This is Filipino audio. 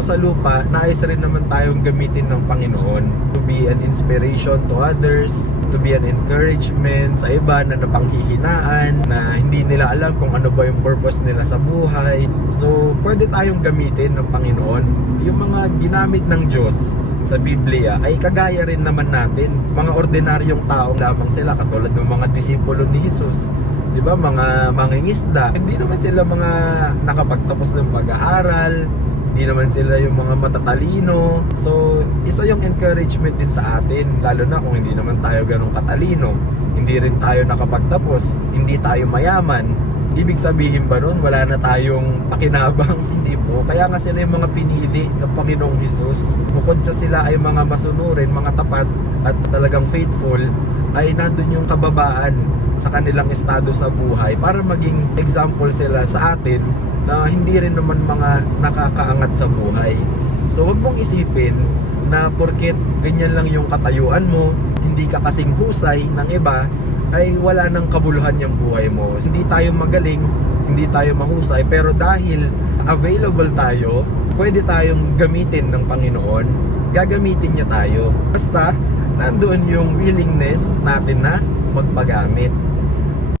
dito sa lupa, nais rin naman tayong gamitin ng Panginoon to be an inspiration to others, to be an encouragement sa iba na napanghihinaan, na hindi nila alam kung ano ba yung purpose nila sa buhay. So, pwede tayong gamitin ng Panginoon. Yung mga ginamit ng Diyos sa Biblia ay kagaya rin naman natin. Mga ordinaryong tao lamang sila, katulad ng mga disipulo ni Jesus. Di ba, mga mangingisda, hindi naman sila mga nakapagtapos ng pag-aaral, hindi naman sila yung mga matatalino. So, isa yung encouragement din sa atin, lalo na kung hindi naman tayo ganun katalino, hindi rin tayo nakapagtapos, hindi tayo mayaman. Ibig sabihin ba nun, wala na tayong pakinabang? Hindi po. Kaya nga sila yung mga pinili ng Panginoong Hesus. Bukod sa sila ay mga masunurin, mga tapat, at talagang faithful, ay nandun yung kababaan sa kanilang estado sa buhay para maging example sila sa atin na hindi rin naman mga nakakaangat sa buhay. So wag mong isipin na porket ganyan lang yung katayuan mo, hindi ka kasing husay ng iba, ay wala nang kabuluhan yung buhay mo. Hindi tayo magaling, hindi tayo mahusay, pero dahil available tayo, pwede tayong gamitin ng Panginoon, gagamitin niya tayo. Basta nandoon yung willingness natin na magpagamit.